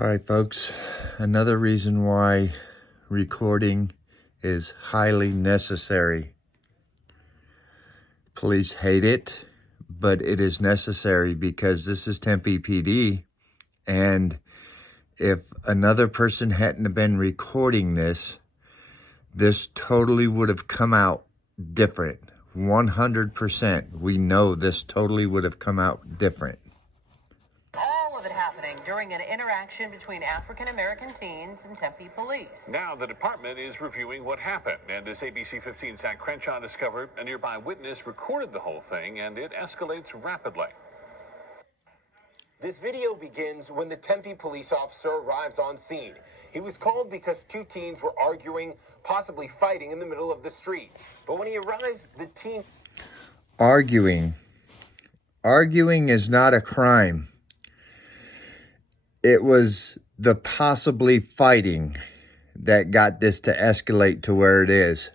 All right, folks, another reason why recording is highly necessary. Police hate it, but it is necessary because this is Tempe PD, and if another person hadn't have been recording this, this totally would have come out different. 100%. We know this totally would have come out different. All of it happening during an interaction between African-American teens and Tempe police. Now the department is reviewing what happened, and as ABC 15's Zach Crenshaw discovered, a nearby witness recorded the whole thing, and it escalates rapidly. This video begins when the Tempe police officer arrives on scene. He was called because two teens were arguing, possibly fighting in the middle of the street. But when he arrives, the teen... Arguing is not a crime. It was the possibly fighting that got this to escalate to where it is.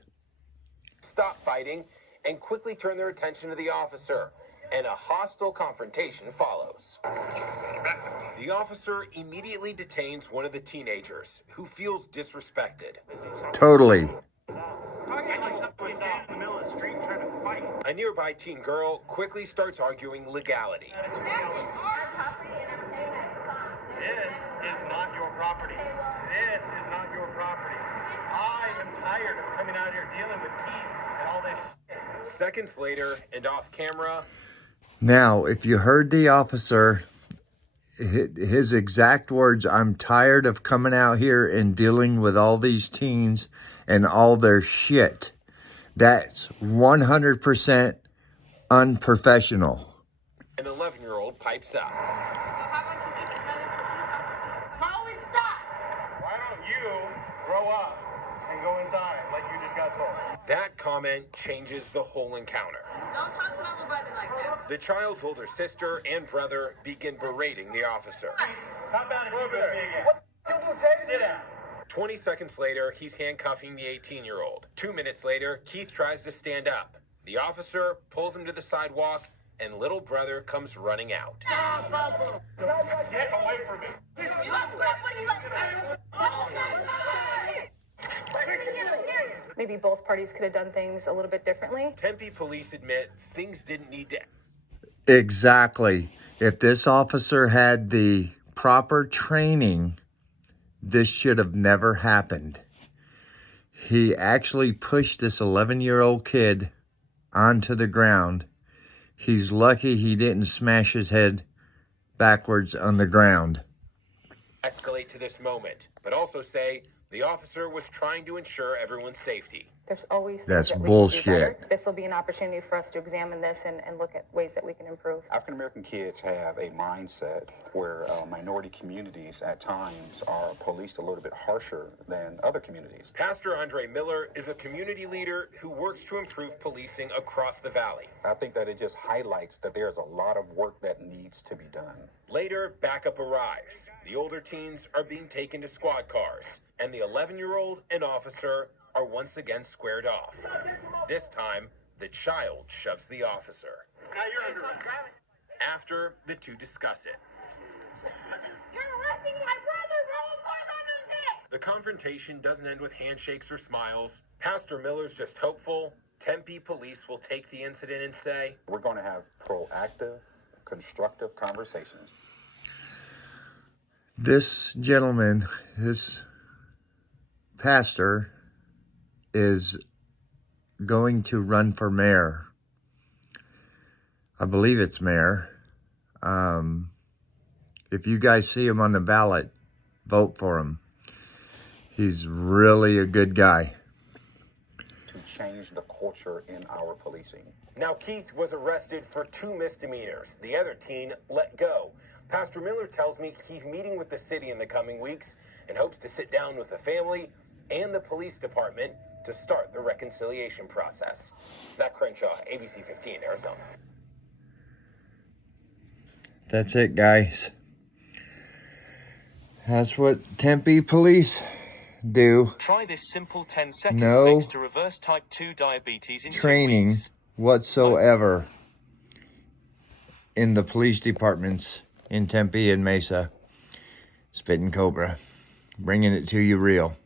Stop fighting and quickly turn their attention to the officer, and a hostile confrontation follows. The officer immediately detains one of the teenagers who feels disrespected. Totally. A nearby teen girl quickly starts arguing legality. This is not your property. This is not your property. I am tired of coming out here dealing with Keith and all this shit. Seconds later, and off camera. Now, if you heard the officer, his exact words, I'm tired of coming out here and dealing with all these teens and all their shit. That's 100% unprofessional. An 11-year-old pipes out. Grow up and go inside like you just got told. That comment changes the whole encounter. Don't talk about nobody like that. The child's older sister and brother begin berating the officer. Come down and keep with me again. Sit down. 20 seconds later, he's handcuffing the 18-year-old. 2 minutes later, Keith tries to stand up. The officer pulls him to the sidewalk, and little brother comes running out. Get away from me. Maybe both parties could have done things a little bit differently. Tempe police admit things didn't need to... Exactly. If this officer had the proper training, this should have never happened. He actually pushed this 11-year-old kid onto the ground. He's lucky he didn't smash his head backwards on the ground. Escalate to this moment, but also say the officer was trying to ensure everyone's safety. There's always things That's that we can do bullshit. better. This will be an opportunity for us to examine this and look at ways that we can improve. African-American kids have a mindset where minority communities at times are policed a little bit harsher than other communities. Pastor Andre Miller is a community leader who works to improve policing across the valley. I think that it just highlights that there's a lot of work that needs to be done. Later, backup arrives. The older teens are being taken to squad cars, and the 11-year-old and officer are once again squared off. This time, the child shoves the officer. Now you're under arrest. After, the two discuss it. You're arresting my brother, bro. The confrontation doesn't end with handshakes or smiles. Pastor Miller's just hopeful Tempe police will take the incident and say, We're going to have proactive, constructive conversations. This gentleman, this pastor, is going to run for mayor. I believe it's mayor. If you guys see him on the ballot, vote for him. He's really a good guy. To change the culture in our policing. Now, Keith was arrested for 2 misdemeanors. The other teen let go. Pastor Miller tells me he's meeting with the city in the coming weeks and hopes to sit down with the family and the police department to start the reconciliation process. Zach Crenshaw, ABC 15, Arizona. That's it, guys. That's what Tempe police do. Try this simple 10-second No fix to reverse type 2 diabetes in 2 training weeks. whatsoever in the police departments in Tempe and Mesa. Spitting Cobra, bringing it to you real.